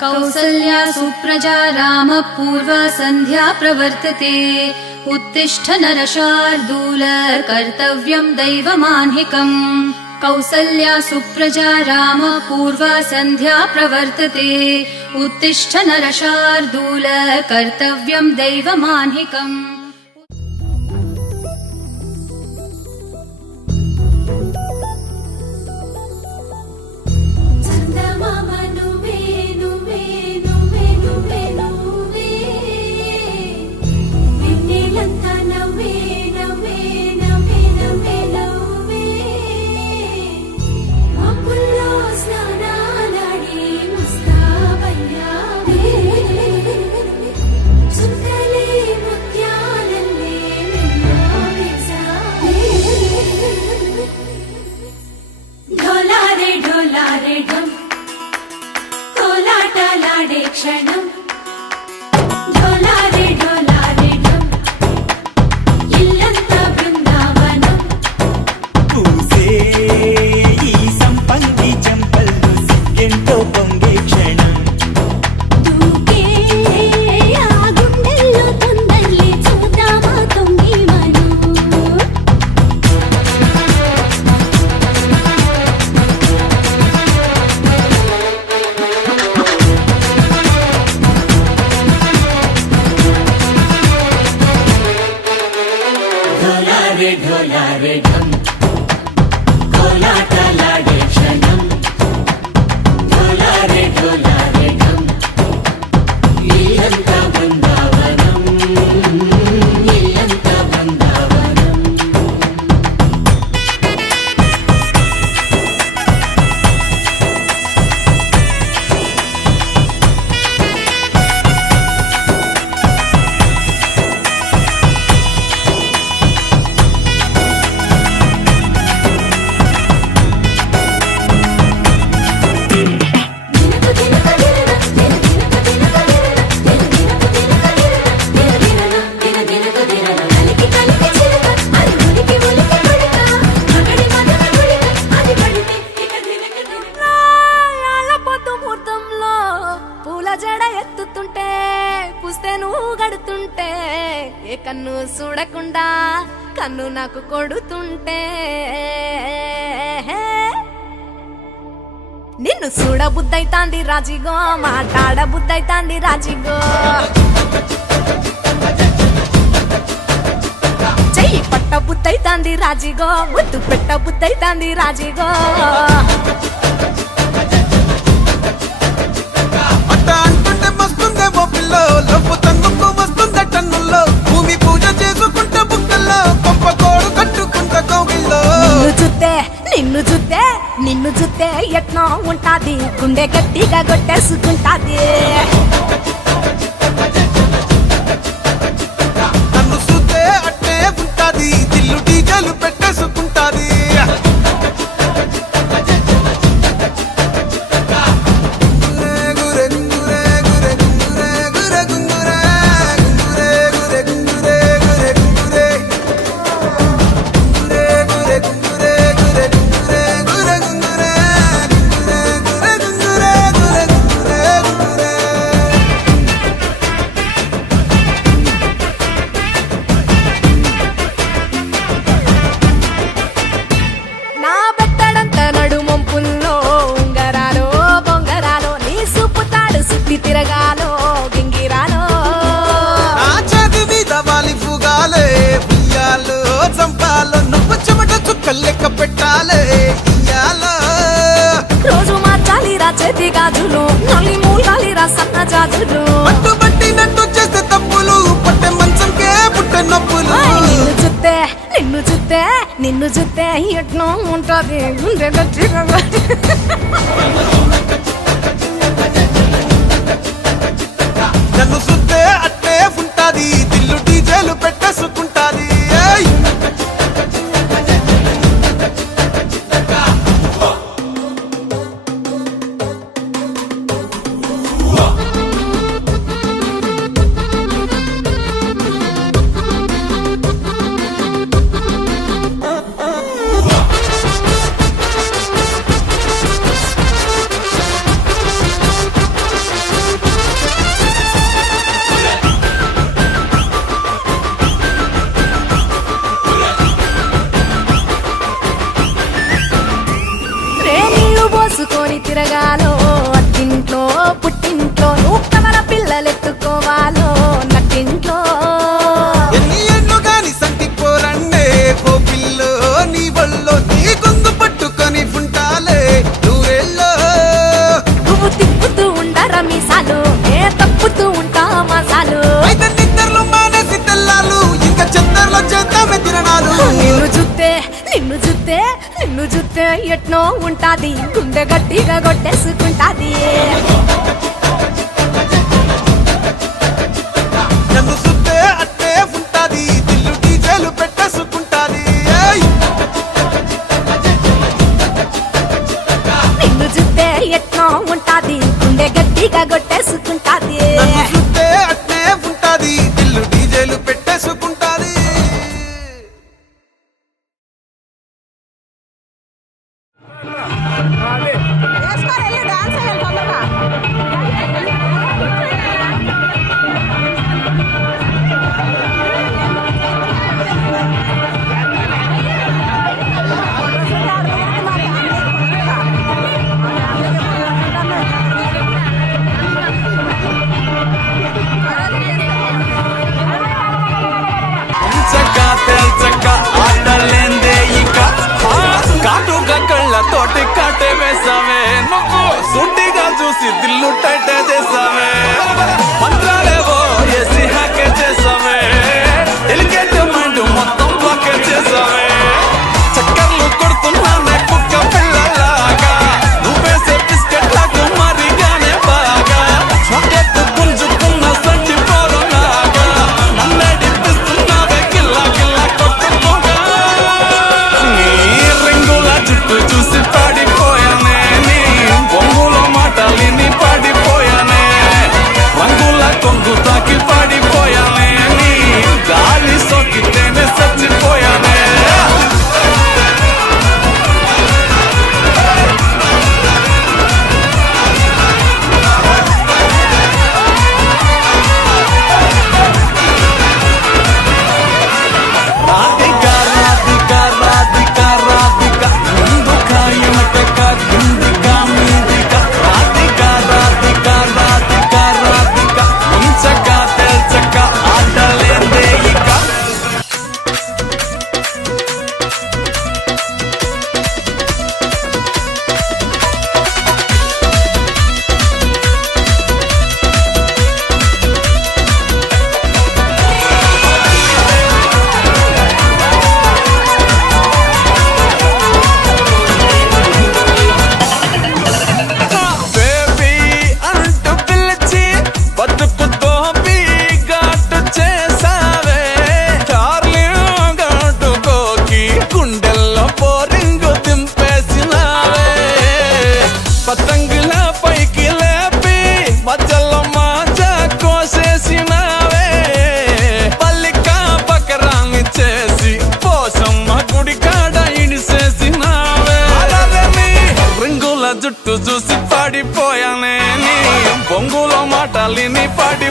कौसल्या सुप्रजा रामः पूर्वा सन्ध्या प्रवर्तते उत्तिष्ठ नरशार्दूल कर्तव्यं दैवमान्हिकम्। कौसल्या सुप्रजा रामः पूर्वा सन्ध्या प्रवर्तते उत्तिष्ठ नरशार्दूल कर्तव्यं दैवमान्हिकम्। क्षणम् కన్ను చూడకుండా కన్ను నాకు కొడుతుంటే నిన్ను చూడ బుద్ధైతాంది రాజిగో మాట్లాడ బుద్ధైతాంది రాజిగో చెయ్యి పట్ట బుద్ధైతాంది రాజిగో ముద్దు పెట్ట బుద్ధైతాంది రాజిగో నిన్ను చూస్తే ఎట్లా ఉంటాది గుండె గట్టిగా కొట్టేసుకుంటాది నన్ను చూస్తే అట్టే ఉంటాది దిల్లు డీజలు పెట్టేసుకుంటాది తిరగాలో గింగిరాలో నా చేతి మీద వాలి పుగాలే ఉయ్యాలో చంపాలో నువ్వు చెమట చుక్కలు లెక్క పెట్టాలే ఇయ్యాలో రోజు మార్చాలి రా చేతి గాజులు నల్లి మూలాలి రా సన్న జాజులు పట్టు పట్టినట్టు చేస్తే తప్పులు పట్టే మంచంకే పుట్టే నొప్పులు నిన్ను చూస్తే ఎట్లా ఉంటది గుండె గట్టిగా నన్ను చూస్తే అట్టే ఉంటాది దిల్లు డీజేలు పెట్టేసుకుంటాది ఉంటాది గుండె గట్టిగా కొట్టేసుకుంటాది నన్ను సుత్తే అట్టే ఉంటాది దిల్లు డీజేలు పెట్టేసుకుంటాది నిన్ను చూస్తే ఎట్లా ఉంటాది గుండె గట్టిగా కొట్టేసుకుంటాది నన్ను సుత్తే అట్టే ఉంటాది దిల్లు డీజేలు పెట్టేసుకుంటాది కాటుగా కళ్ళతోటి కాటే వేసావే నువ్వు సుట్టిగా చూసి దిల్లు టైట్ చేసావే మంత్రాలేవో ఏసి హ్యాకే చేసావే ఎలిగేట్ మైండ్ మొత్తం బ్లాక్ చేసావే చక్కర్లు కొడుతున్నానే కుక్క పిల్లలాగా నువ్వేసే బిస్కెట్ లాగా మరిగానే బాగా చాక్లెట్ పుంజుకున్న సంటి పోరులాగా నన్నే డిప్పిస్తున్నావే గిల్లా గిల్లా కొట్టుకోగా చుట్టూ చూసి పాడిపోయానే నీ బొంగులో మాటలిని పాడిపోయానే రంగుల కొంగు తాకి పాడిపోయానే నీ గాలి సోకితేనే చచ్చిపోయానే రాధిక రాధిక రాధిక రాధిక ముందుక ఎనకక కిందిక మీదిక రాధిక రాధిక రాధిక రాధిక ఉంచక తెల్చక ఆటలేందే ఇక బేబీ అంటూ పిలిచి బతుకుతో ఘాటు చేసావే డార్లింగ్ ఘాటుకోకి గుండెల్లో పోరింగు దింపేసినావే పతంగుల పైకి లేపి మధ్యలో మాజా కోసేసినావే పల్లిక బకరాన్ని చేసి పోసమ్మ గుడి కాడ ఇడిసేసినావే రింగుల జుట్టు చూసి పాడిపోయానే నీ బొంగులో మాటలిని పాడి